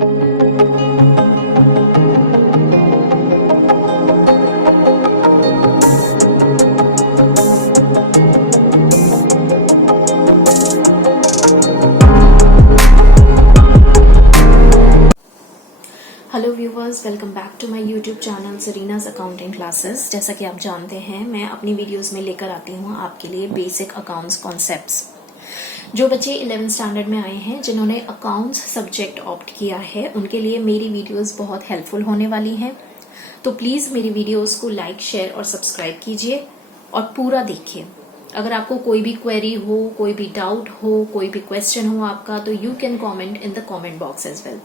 Hello viewers, welcome back to my YouTube channel Sarina's accounting classes. जैसा कि आप जानते हैं, मैं अपनी वीडियोस में लेकर आती हूँ आपके लिए बेसिक अकाउंट्स कॉन्सेप्ट्स। जो बच्चे 11th स्टैंडर्ड में आए हैं, जिन्होंने अकाउंट्स सब्जेक्ट ऑप्ट किया है, उनके लिए मेरी वीडियोस बहुत हेल्पफुल होने वाली हैं। तो प्लीज़ मेरी वीडियोस को लाइक, शेयर और सब्सक्राइब कीजिए और पूरा देखिए। अगर आपको कोई भी क्वेरी हो, कोई भी डाउट हो, कोई भी क्वेश्चन हो आपका, तो you can comment in the comment box as well.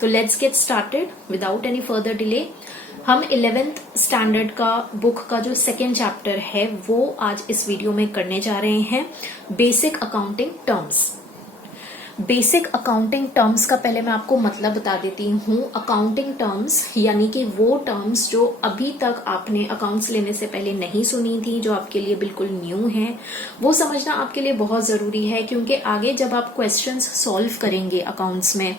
तो let's get started without any further delay. हम 11th स्टैंडर्ड का बुक का जो सेकेंड चैप्टर है वो आज इस वीडियो में करने जा रहे हैं, basic accounting terms. Basic accounting terms का पहले मैं आपको मतलब बता देती हूँ। अकाउंटिंग टर्म्स यानी कि वो टर्म्स जो अभी तक आपने अकाउंट्स लेने से पहले नहीं सुनी थी, जो आपके लिए बिल्कुल न्यू है, वो समझना आपके लिए बहुत जरूरी है। क्योंकि आगे जब आप क्वेश्चंस सॉल्व करेंगे अकाउंट्स में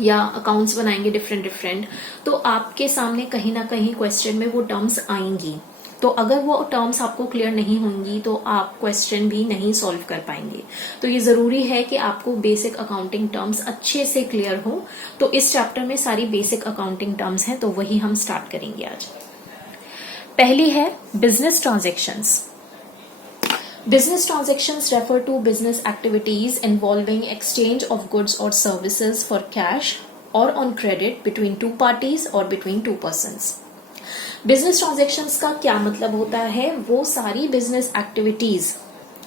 या अकाउंट्स बनाएंगे डिफरेंट, तो आपके सामने कहीं ना कहीं क्वेश्चन में वो टर्म्स आएंगी। तो अगर वो टर्म्स आपको क्लियर नहीं होंगी तो आप क्वेश्चन भी नहीं सॉल्व कर पाएंगे। तो ये जरूरी है कि आपको बेसिक अकाउंटिंग टर्म्स अच्छे से क्लियर हो। तो इस चैप्टर में सारी बेसिक अकाउंटिंग टर्म्स हैं, तो वही हम स्टार्ट करेंगे आज। पहली है business transactions. Business transactions refer to business activities involving exchange of goods or services for cash or on credit between two parties or between two persons. Business transactions का क्या मतलब होता है? वो सारी business activities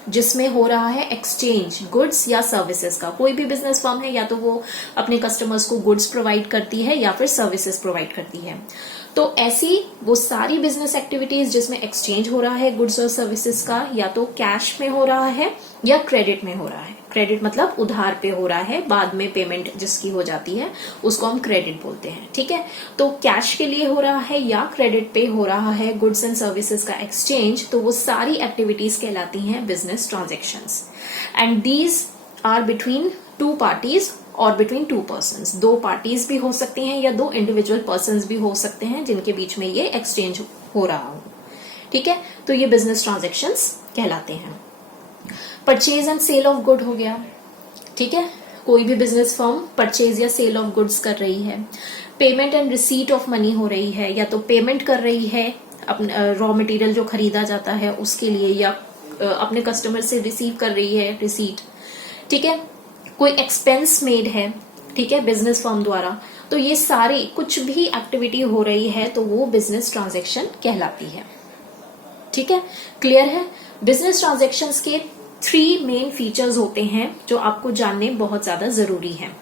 जिसमें हो रहा है एक्सचेंज गुड्स या सर्विसेज का। कोई भी बिजनेस फर्म है, या तो वो अपने कस्टमर्स को गुड्स प्रोवाइड करती है या फिर सर्विसेज प्रोवाइड करती है। तो ऐसी वो सारी बिजनेस एक्टिविटीज जिसमें एक्सचेंज हो रहा है गुड्स और सर्विसेज का, या तो कैश में हो रहा है या क्रेडिट में हो रहा है। क्रेडिट मतलब उधार पे हो रहा है, बाद में पेमेंट जिसकी हो जाती है उसको हम क्रेडिट बोलते हैं। ठीक है, तो कैश के लिए हो रहा है या क्रेडिट पे हो रहा है गुड्स एंड सर्विसेज का एक्सचेंज, तो वो सारी एक्टिविटीज कहलाती हैं business transactions. And these are between two parties और बिटवीन टू पर्सन्स। दो पार्टीज भी हो सकती हैं या दो इंडिविजुअल पर्सन्स भी हो सकते हैं जिनके बीच में ये एक्सचेंज हो रहा हो। ठीक है, तो ये बिजनेस ट्रांजेक्शंस कहलाते हैं। Purchase and sale of good हो गया। ठीक है, कोई भी बिजनेस फर्म परचेज या सेल ऑफ गुड्स कर रही है। Payment and receipt of money हो रही है, या तो पेमेंट कर रही है अपने रॉ मटेरियल जो खरीदा जाता है उसके लिए, या अपने कस्टमर से रिसीव कर रही है रिसीट। ठीक है, कोई एक्सपेंस मेड है, ठीक है, बिजनेस फर्म द्वारा। तो ये सारी कुछ भी एक्टिविटी हो रही है तो वो बिजनेस ट्रांजेक्शन कहलाती है। ठीक है, क्लियर है। बिजनेस ट्रांजेक्शंस के 3 मेन फीचर्स होते हैं जो आपको जानने बहुत ज्यादा जरूरी हैं।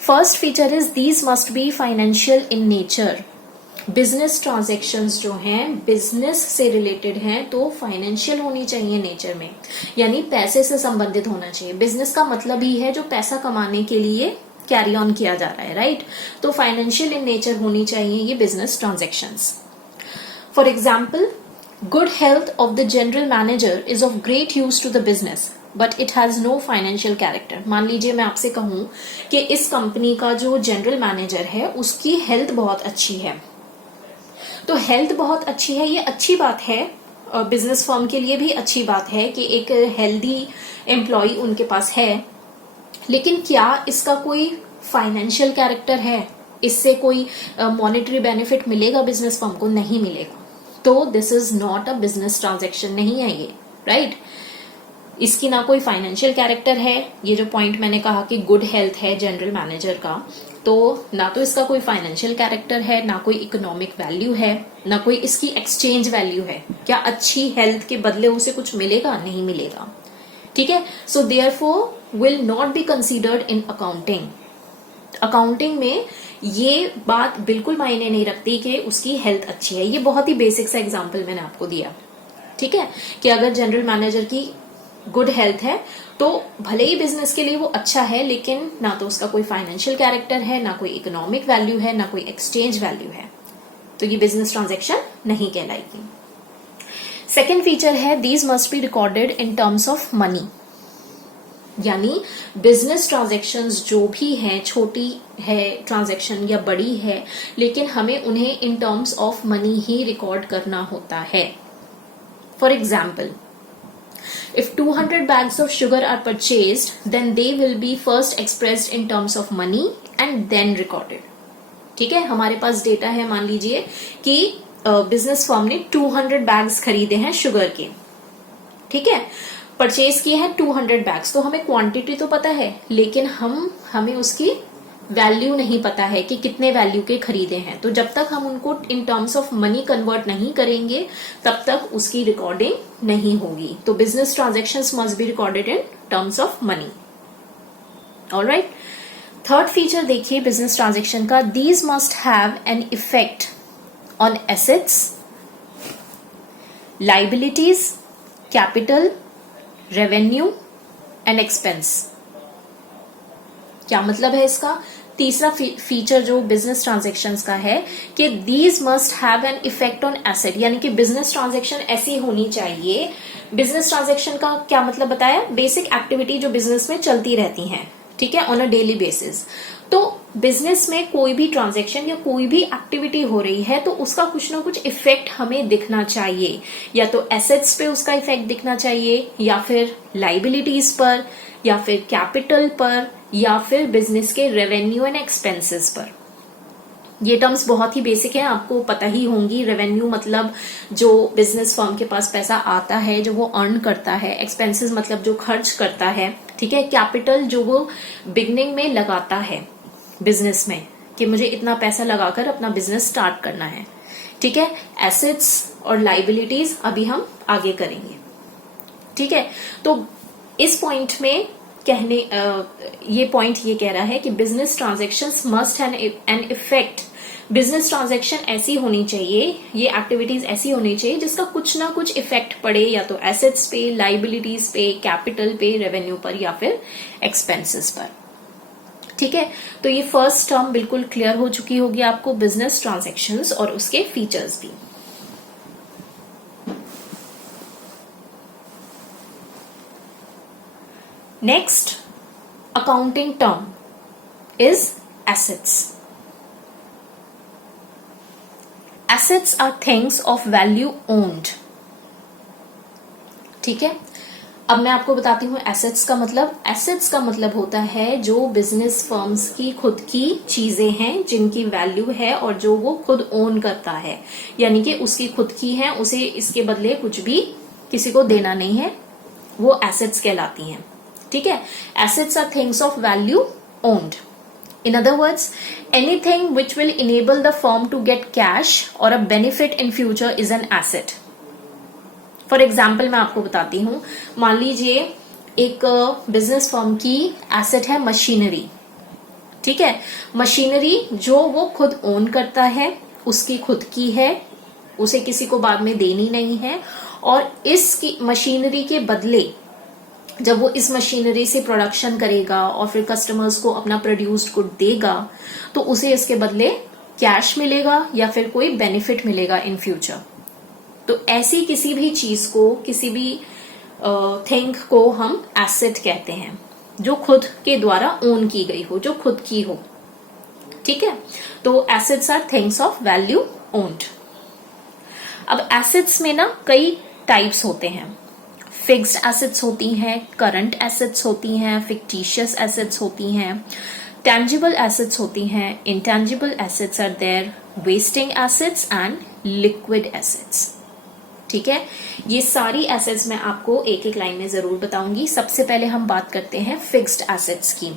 First feature is these must be financial in nature. Business transactions जो हैं बिजनेस से रिलेटेड हैं तो फाइनेंशियल होनी चाहिए नेचर में, यानी पैसे से संबंधित होना चाहिए। बिजनेस का मतलब ही है जो पैसा कमाने के लिए कैरी ऑन किया जा रहा है, राइट। तो फाइनेंशियल इन नेचर होनी चाहिए ये business transactions. For example, good health of the general manager is of great use to the business but it has no financial character. मान लीजिए मैं आपसे कहूं कि इस कंपनी का जो जनरल मैनेजर है उसकी हेल्थ बहुत अच्छी है, तो हेल्थ बहुत अच्छी है, ये अच्छी बात है, बिजनेस फर्म के लिए भी अच्छी बात है कि एक हेल्दी एम्प्लॉय उनके पास है। लेकिन क्या इसका कोई फाइनेंशियल कैरेक्टर है? इससे कोई मॉनेटरी बेनिफिट मिलेगा बिजनेस फर्म को? नहीं मिलेगा। तो this is not a business transaction, नहीं है ये, राइट। इसकी ना कोई फाइनेंशियल कैरेक्टर है, ये जो पॉइंट मैंने कहा कि गुड हेल्थ है जनरल मैनेजर का, तो ना तो इसका कोई फाइनेंशियल कैरेक्टर है, ना कोई इकोनॉमिक वैल्यू है, ना कोई इसकी एक्सचेंज वैल्यू है। क्या अच्छी हेल्थ के बदले उसे कुछ मिलेगा? नहीं मिलेगा। ठीक है, so therefore will not be considered in accounting. Accounting में ये बात बिल्कुल मायने नहीं रखती कि उसकी हेल्थ अच्छी है। ये बहुत ही बेसिक सा एग्जाम्पल मैंने आपको दिया। ठीक है, कि अगर जनरल मैनेजर की गुड हेल्थ है तो भले ही बिजनेस के लिए वो अच्छा है, लेकिन ना तो उसका कोई फाइनेंशियल कैरेक्टर है, ना कोई इकोनॉमिक वैल्यू है, ना कोई एक्सचेंज वैल्यू है, तो ये बिजनेस ट्रांजेक्शन नहीं कहलाएगी। सेकेंड फीचर है these must be recorded in terms of money. यानी बिजनेस ट्रांजैक्शंस जो भी हैं, छोटी है ट्रांजैक्शन या बड़ी है, लेकिन हमें उन्हें in terms of money he record करना होता है. For example, if 200 bags of sugar are purchased, then they will be first expressed in terms of money and then recorded. ठीक है, हमारे पास डेटा है, मान लीजिए कि बिजनेस फर्म ने 200 बैग्स खरीदे हैं शुगर के. ठीक है, परचेज किए हैं 200 बैग्स. तो हमें क्वांटिटी तो पता है, लेकिन हमें उसकी वैल्यू नहीं पता है कि कितने वैल्यू के खरीदे हैं. तो जब तक हम उनको in terms of money convert नहीं करेंगे, तब तक उसकी रिकॉर्डिंग नहीं होगी. तो business transactions must be recorded in terms of money. Alright, third feature देखिए बिजनेस ट्रांजैक्शन का. These must have an effect on assets, liabilities, capital, revenue and expense. क्या मतलब है इसका? तीसरा फीचर जो बिजनेस ट्रांजैक्शंस का है कि these must have an effect on asset, यानी कि बिजनेस ट्रांजैक्शन ऐसी होनी चाहिए. बिजनेस ट्रांजैक्शन का क्या मतलब बताया? बेसिक एक्टिविटी जो बिजनेस में चलती रहती हैं, ठीक है, ऑन अ डेली बेसिस. तो बिजनेस में कोई भी ट्रांजैक्शन या कोई भी एक्टिविटी हो रही है तो उसका कुछ ना कुछ इफेक्ट हमें दिखना चाहिए. या तो एसेट्स पे उसका इफेक्ट दिखना चाहिए, या फिर लाइबिलिटीज पर, या फिर कैपिटल पर, या फिर बिजनेस के रेवेन्यू एंड एक्सपेंसेस पर. ये टर्म्स बहुत ही बेसिक है, आपको पता ही होंगी. रेवेन्यू मतलब जो बिजनेस फर्म के पास पैसा आता है, जो वो अर्न करता है. एक्सपेंसेस मतलब जो खर्च करता है. ठीक है, कैपिटल जो वो बिगनिंग में लगाता है बिजनेस में, कि मुझे इतना पैसा लगाकर अपना बिजनेस स्टार्ट करना है. ठीक है, एसेट्स और लाइबिलिटीज अभी हम आगे करेंगे. ठीक है, तो इस पॉइंट में ये पॉइंट ये कह रहा है कि business transactions must have an effect. Business transaction ऐसी होनी चाहिए, ये एक्टिविटीज ऐसी होनी चाहिए जिसका कुछ ना कुछ इफेक्ट पड़े, या तो एसेट्स पे, लाइबिलिटीज पे, कैपिटल पे, रेवेन्यू पर, या फिर एक्सपेंसेस पर. ठीक है, तो ये फर्स्ट टर्म बिल्कुल क्लियर हो चुकी होगी आपको, बिजनेस ट्रांजैक्शंस और उसके फीचर्स भी. Next accounting term is assets. Assets are things of value owned. ठीक है, अब मैं आपको बताती हूँ एसेट्स का मतलब. एसेट्स का मतलब होता है जो बिजनेस फर्म्स की खुद की चीजें हैं, जिनकी वैल्यू है और जो वो खुद ओन करता है, यानी कि उसकी खुद की है, उसे इसके बदले कुछ भी किसी को देना नहीं है, वो एसेट्स कहलाती हैं. ठीक है, assets are things of value owned. In other words, anything which will enable the firm to get cash or a benefit in future is an asset. For example, मैं आपको बताती हूँ. मान लीजिए एक बिजनेस फर्म की एसेट है machinery. ठीक है, मशीनरी जो वो खुद ओन करता है, उसकी खुद की है, उसे किसी को बाद में देनी नहीं है, और इसकी मशीनरी के बदले जब वो इस मशीनरी से प्रोडक्शन करेगा और फिर कस्टमर्स को अपना प्रोड्यूस्ड गुड देगा, तो उसे इसके बदले कैश मिलेगा या फिर कोई बेनिफिट मिलेगा इन फ्यूचर. तो ऐसी किसी भी चीज को, किसी भी थिंग को हम एसेट कहते हैं, जो खुद के द्वारा ओन की गई हो, जो खुद की हो. ठीक है, तो assets are things of value owned. अब एसेट्स में ना कई टाइप्स होते हैं. फिक्स्ड एसेट्स होती हैं, करंट एसेट्स होती हैं, फिक्टिशियस एसेट्स होती हैं, टेंजिबल एसेट्स होती हैं, intangible assets are there, wasting assets and liquid assets. ठीक है, ये सारी एसेट्स मैं आपको एक एक लाइन में जरूर बताऊंगी. सबसे पहले हम बात करते हैं फिक्स्ड एसेट्स की.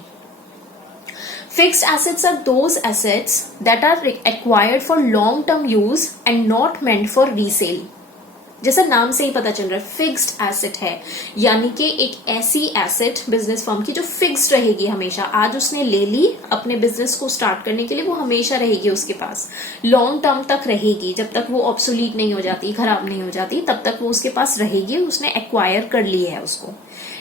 Fixed assets are those assets that are acquired for long term use and not meant for resale. जैसा नाम से ही पता चल रहा है, फिक्स्ड एसेट है, यानी कि एक ऐसी एसेट बिजनेस फर्म की जो फिक्स्ड रहेगी हमेशा. आज उसने ले ली अपने बिजनेस को स्टार्ट करने के लिए, वो हमेशा रहेगी उसके पास, लॉन्ग टर्म तक रहेगी, जब तक वो ऑब्सोलीट नहीं हो जाती, खराब नहीं हो जाती, तब तक वो उसके पास रहेगी. उसने एक्वायर कर ली है उसको.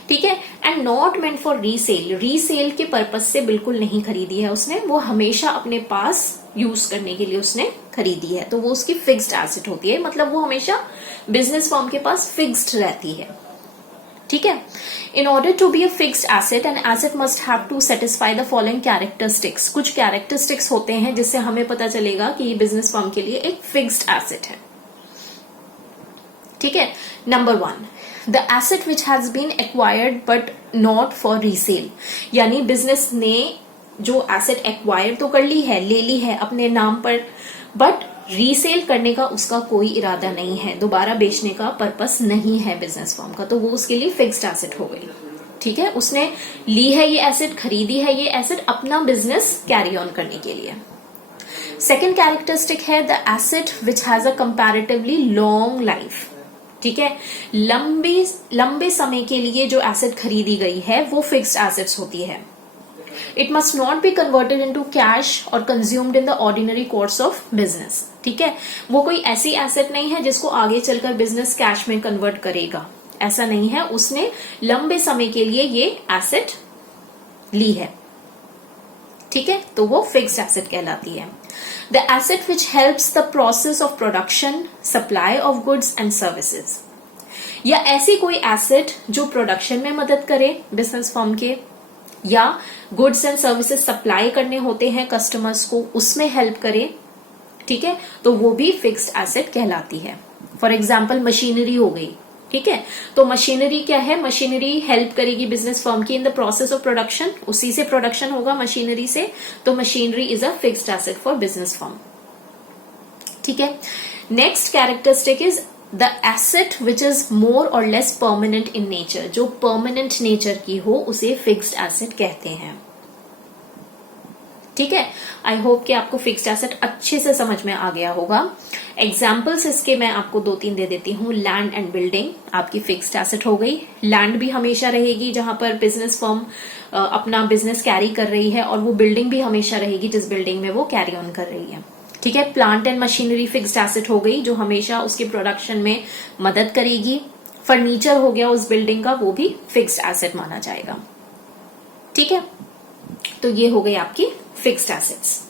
ठीक है, and not meant for resale. Resale के पर्पज से बिल्कुल नहीं खरीदी है उसने, वो हमेशा अपने पास यूज करने के लिए उसने खरीदी है, तो वो उसकी फिक्स्ड एसेट होती है. मतलब वो हमेशा बिजनेस फर्म के पास फिक्स्ड रहती है. ठीक है। In order to be a fixed asset, an asset must have to satisfy the following characteristics. कुछ कैरेक्टरिस्टिक्स होते हैं जिससे हमें पता चलेगा कि ये बिजनेस फर्म के लिए एक फिक्स्ड एसेट है। ठीक है। Number 1, the asset which has been acquired but not for resale, यानी बिजनेस ने जो एसेट एक्वायर तो कर ली है, ले ली है अपने नाम पर, बट रीसेल करने का उसका कोई इरादा नहीं है, दोबारा बेचने का पर्पस नहीं है बिजनेस फर्म का, तो वो उसके लिए फिक्स्ड एसेट हो गई। ठीक है, उसने ली है ये एसेट, खरीदी है ये एसेट अपना बिजनेस कैरी ऑन करने के लिए। सेकेंड कैरेक्टरिस्टिक है the asset which has a comparatively long life. ठीक है, लंबे समय के लिए जो एसेट खरीदी गई है वो फिक्स्ड एसेट्स होती है। It must not be converted into cash और consumed in the ordinary course of business. ठीक है, वो कोई ऐसी एसेट नहीं है जिसको आगे चलकर बिजनेस कैश में कन्वर्ट करेगा, ऐसा नहीं है। उसने लंबे समय के लिए ये एसेट ली है। ठीक है, तो वो फिक्स्ड एसेट कहलाती है। The asset which helps the process of production, supply of goods and services, या ऐसी कोई एसेट जो प्रोडक्शन में मदद करे बिजनेस फर्म के, या गुड्स एंड सर्विसेज सप्लाई करने होते हैं कस्टमर्स को, उसमें हेल्प करे। ठीक है, तो वो भी फिक्स्ड एसेट कहलाती है। फॉर एग्जाम्पल मशीनरी हो गई। ठीक है, तो मशीनरी क्या है, मशीनरी हेल्प करेगी बिजनेस फर्म की in the process of production, उसी से प्रोडक्शन होगा मशीनरी से, तो machinery is a fixed asset for business firm. ठीक है, next characteristic is the asset which is more और लेस परमानेंट इन नेचर, जो परमानेंट नेचर की हो उसे फिक्स्ड एसेट कहते हैं। ठीक है, आई होप कि आपको फिक्स्ड एसेट अच्छे से समझ में आ गया होगा। एग्जाम्पल्स इसके मैं आपको 2-3 दे देती हूँ। लैंड एंड बिल्डिंग आपकी फिक्स्ड एसेट हो गई। लैंड भी हमेशा रहेगी जहां पर बिजनेस फर्म अपना बिजनेस कैरी कर रही है, और वो बिल्डिंग भी हमेशा रहेगी जिस बिल्डिंग में वो कैरी ऑन कर रही है। ठीक है, plant and machinery fixed asset हो गई जो हमेशा उसके प्रोडक्शन में मदद करेगी। फर्नीचर हो गया उस बिल्डिंग का, वो भी फिक्स्ड एसेट माना जाएगा। ठीक है, तो ये हो गई आपकी fixed assets.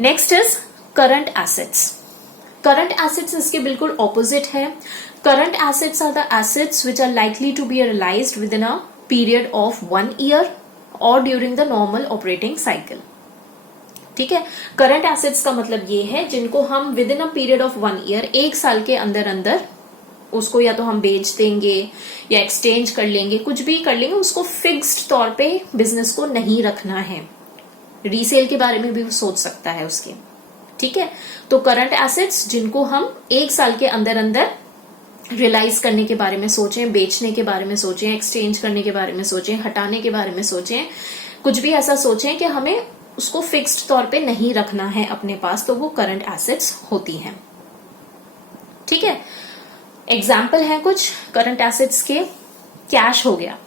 Next is current assets. Current assets इसके बिल्कुल ऑपोजिट है। Current assets are the assets which are likely to be realised within a period of 1 year और during the normal operating cycle. ठीक है, current assets का मतलब ये है जिनको हम with in a period of 1 year, 1 साल के अंदर अंदर उसको या तो हम बेच देंगे या एक्सचेंज कर लेंगे, कुछ भी कर लेंगे, उसको फिक्स्ड तौर पे बिजनेस को नहीं रखना है। रीसेल के बारे में भी सोच सकता है उसके। ठीक है, तो करंट एसेट्स जिनको हम 1 साल के अंदर अंदर रियलाइज करने के बारे में सोचें, बेचने के बारे में सोचें, एक्सचेंज करने के बारे में सोचें, हटाने के बारे में सोचें, कुछ भी ऐसा सोचें कि हमें उसको फिक्स्ड तौर पे नहीं रखना है अपने पास, तो वो करंट एसेट्स होती हैं। ठीक है, एग्जाम्पल है कुछ करंट एसेट्स के। कैश हो गया,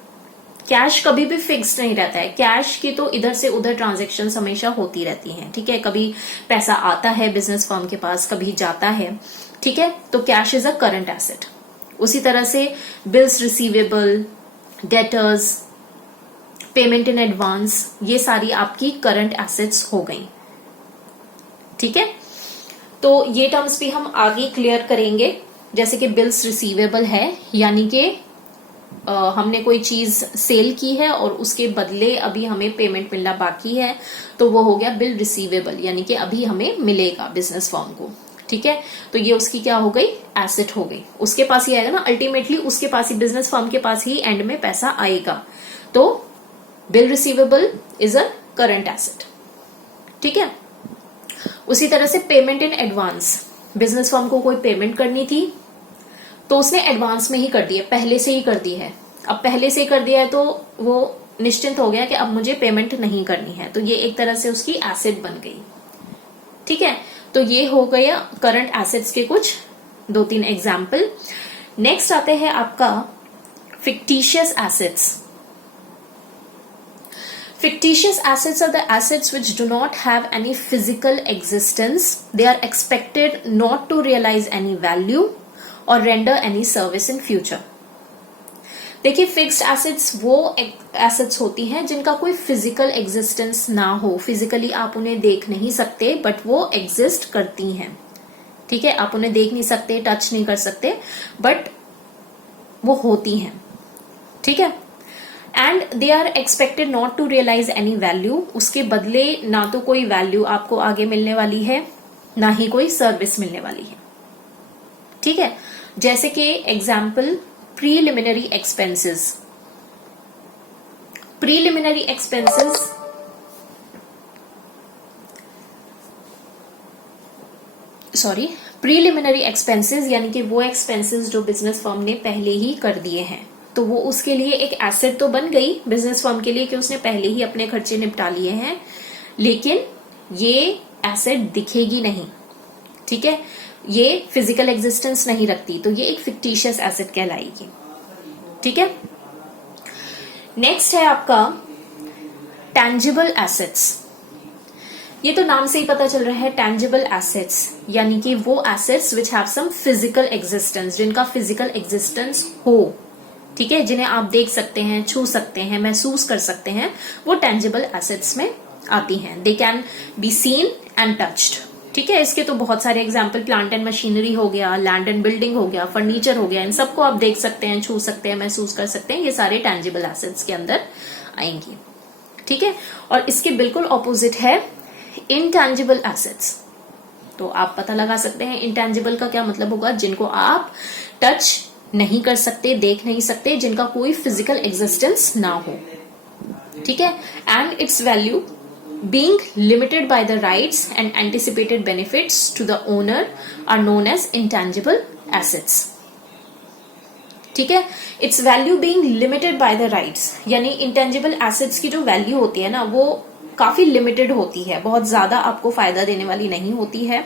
कैश कभी भी फिक्स्ड नहीं रहता है। कैश की तो इधर से उधर ट्रांजैक्शंस हमेशा होती रहती हैं। ठीक है, कभी पैसा आता है बिजनेस फर्म के पास, कभी जाता है। ठीक है, तो cash is a current asset. उसी तरह से bills receivable, debtors, payment in advance, ये सारी आपकी करंट एसेट्स हो गई। ठीक है, तो ये टर्म्स भी हम आगे क्लियर करेंगे। जैसे कि बिल्स रिसीवेबल है, यानी कि हमने कोई चीज सेल की है और उसके बदले अभी हमें पेमेंट मिलना बाकी है, तो वो हो गया बिल रिसीवेबल, यानी कि अभी हमें मिलेगा बिजनेस फर्म को। ठीक है, तो ये उसकी क्या हो गई, एसेट हो गई। उसके पास ही आएगा ना, अल्टीमेटली उसके पास ही, बिजनेस फर्म के पास ही एंड में पैसा आएगा। तो bill receivable is a current asset. ठीक है, उसी तरह से payment in advance, business firm को कोई पेमेंट करनी थी तो उसने एडवांस में ही कर दी है, पहले से ही कर दी है। अब पहले से ही कर दिया है तो वो निश्चिंत हो गया कि अब मुझे पेमेंट नहीं करनी है, तो ये एक तरह से उसकी एसेट बन गई। ठीक है, तो ये हो गया करंट एसेट्स के कुछ 2-3 एग्जाम्पल। नेक्स्ट आते हैं आपका fictitious assets. Fictitious assets are the assets which do not have any physical existence. They are expected not to realize any value or render any service in future. देखिए, fixed assets वो assets होती हैं जिनका कोई physical existence ना हो, physically आप उन्हें देख नहीं सकते बट वो एग्जिस्ट करती हैं। ठीक है, आप उन्हें देख नहीं सकते, टच नहीं कर सकते, बट वो होती हैं। ठीक है। And they are expected not to realise any value, उसके बदले ना तो कोई वैल्यू आपको आगे मिलने वाली है, ना ही कोई सर्विस मिलने वाली है। ठीक है, जैसे कि example preliminary expenses. Preliminary expenses preliminary expenses यानी कि वो एक्सपेंसेस जो बिजनेस फर्म ने पहले ही कर दिए हैं, तो वो उसके लिए एक एसेट तो बन गई बिजनेस फर्म के लिए कि उसने पहले ही अपने खर्चे निपटा लिए हैं, लेकिन ये एसेट दिखेगी नहीं। ठीक है, ये फिजिकल एग्जिस्टेंस नहीं रखती, तो ये एक फिक्टिशियस एसेट कहलाएगी। ठीक है, नेक्स्ट है आपका टैंजिबल एसेट्स। ये तो नाम से ही पता चल रहा है, टैंजिबल एसेट्स यानी कि वो assets which have some physical existence, जिनका फिजिकल एग्जिस्टेंस हो। ठीक है, जिन्हें आप देख सकते हैं, छू सकते हैं, महसूस कर सकते हैं, वो टैंजिबल एसेट्स में आती हैं। They can be seen and touched. ठीक है, इसके तो बहुत सारे एग्जाम्पल, प्लांट एंड मशीनरी हो गया, लैंड एंड बिल्डिंग हो गया, फर्नीचर हो गया, इन सबको आप देख सकते हैं, छू सकते हैं, महसूस कर सकते हैं, ये सारे टैंजिबल एसेट्स के अंदर आएंगी। ठीक है, और इसके बिल्कुल ऑपोजिट है इनटैंजिबल एसेट्स। तो आप पता लगा सकते हैं इनटैंजिबल का क्या मतलब होगा, जिनको आप टच नहीं कर सकते, देख नहीं सकते, जिनका कोई फिजिकल एग्जिस्टेंस ना हो। ठीक है, and it's value being limited by the rights and anticipated benefits to the owner are known as intangible assets. ठीक है, its value being limited by the rights यानी intangible assets की जो वैल्यू होती है ना, वो काफी लिमिटेड होती है, बहुत ज्यादा आपको फायदा देने वाली नहीं होती है।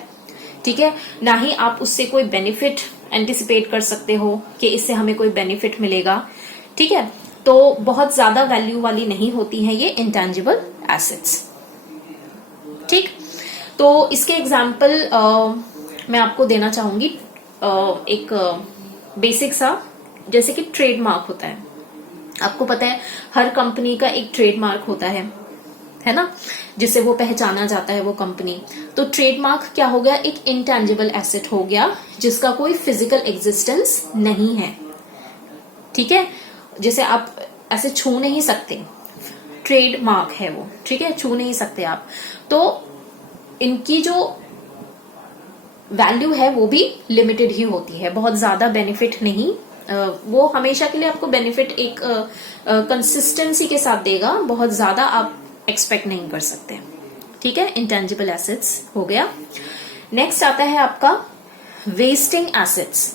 ठीक है, ना ही आप उससे कोई बेनिफिट एंटिसिपेट कर सकते हो कि इससे हमें कोई बेनिफिट मिलेगा। ठीक है, तो बहुत ज्यादा वैल्यू वाली नहीं होती है ये इंटेंजिबल एसेट्स। ठीक, तो इसके एग्जाम्पल मैं आपको देना चाहूंगी, एक बेसिक सा, जैसे कि ट्रेडमार्क होता है। आपको पता है हर कंपनी का एक ट्रेडमार्क होता है ना, जिससे वो पहचाना जाता है वो कंपनी। तो ट्रेडमार्क क्या हो गया, एक इंटेंजिबल एसेट हो गया, जिसका कोई फिजिकल एग्जिस्टेंस नहीं है। ठीक है, जैसे आप ऐसे छू नहीं सकते, ट्रेडमार्क है वो। ठीक है, छू नहीं सकते आप, तो इनकी जो वैल्यू है वो भी लिमिटेड ही होती है, बहुत ज्यादा बेनिफिट नहीं, वो हमेशा के लिए आपको बेनिफिट एक कंसिस्टेंसी के साथ देगा, बहुत ज्यादा आप एक्सपेक्ट नहीं कर सकते। ठीक है, इंटेंजिबल एसेट्स हो गया। नेक्स्ट आता है आपका wasting assets.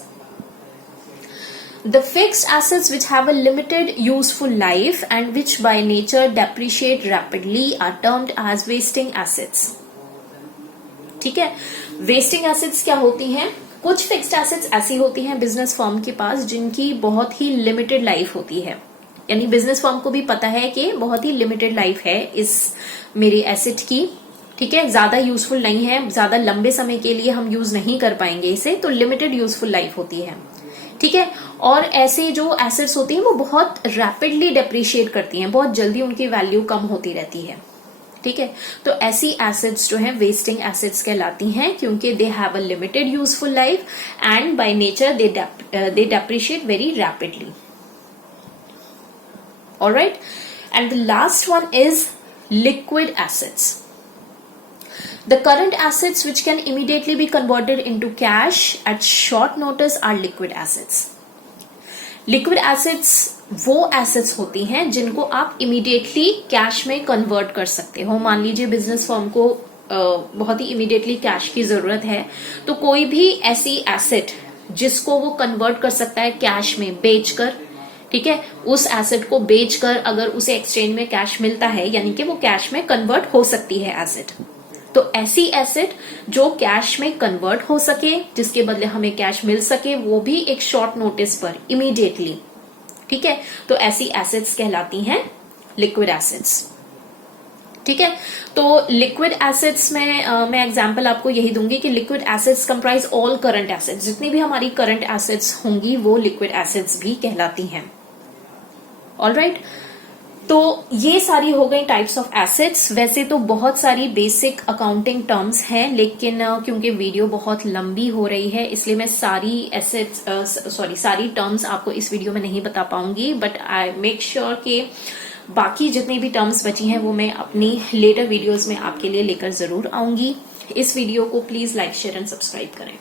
The fixed assets which have a limited useful life and which by nature depreciate rapidly are termed as wasting assets. ठीक है, वेस्टिंग एसेट्स क्या होती हैं? कुछ फिक्स्ड एसेट्स ऐसी होती हैं बिजनेस फर्म के पास जिनकी बहुत ही लिमिटेड लाइफ होती है, यानी बिजनेस फर्म को भी पता है कि बहुत ही लिमिटेड लाइफ है इस मेरे एसेट की। ठीक है, ज्यादा यूजफुल नहीं है, ज्यादा लंबे समय के लिए हम यूज नहीं कर पाएंगे इसे, तो लिमिटेड यूजफुल लाइफ होती है। ठीक है, और ऐसे जो एसेट्स होती हैं वो बहुत रैपिडली डेप्रिशिएट करती हैं, बहुत जल्दी उनकी वैल्यू कम होती रहती है। ठीक है, तो ऐसी एसेट्स जो हैं वेस्टिंग एसेट्स कहलाती हैं, क्योंकि they have a limited useful life and by nature they depreciate very rapidly. Alright, and the last one is liquid assets. The current assets which can immediately be converted into cash at short notice are liquid assets. Liquid assets वो assets होती हैं जिनको आप immediately cash में convert कर सकते हो। मान लीजिए बिजनेस फर्म को बहुत ही immediately cash की जरूरत है, तो कोई भी ऐसी asset जिसको वो convert कर सकता है cash में बेचकर, ठीक है, उस एसेट को बेचकर अगर उसे एक्सचेंज में कैश मिलता है, यानी कि वो कैश में कन्वर्ट हो सकती है एसेट। तो ऐसी एसेट जो कैश में कन्वर्ट हो सके, जिसके बदले हमें कैश मिल सके, वो भी एक शॉर्ट नोटिस पर इमीडिएटली। ठीक है, तो ऐसी एसेट्स कहलाती हैं लिक्विड एसेट्स। ठीक है, तो लिक्विड एसेट्स में मैं एग्जांपल आपको यही दूंगी कि liquid assets comprise all current assets. जितनी भी हमारी करंट एसेट्स होंगी वो लिक्विड एसेट्स भी कहलाती हैं। ऑलराइट, तो ये सारी हो गई टाइप्स ऑफ एसेट्स। वैसे तो बहुत सारी बेसिक अकाउंटिंग टर्म्स हैं, लेकिन क्योंकि वीडियो बहुत लंबी हो रही है इसलिए मैं सारी टर्म्स आपको इस वीडियो में नहीं बता पाऊंगी, बट आई मेक श्योर कि बाकी जितनी भी टर्म्स बची हैं वो मैं अपनी लेटर वीडियोस में आपके लिए लेकर जरूर आऊंगी। इस वीडियो को please like, share and subscribe करें।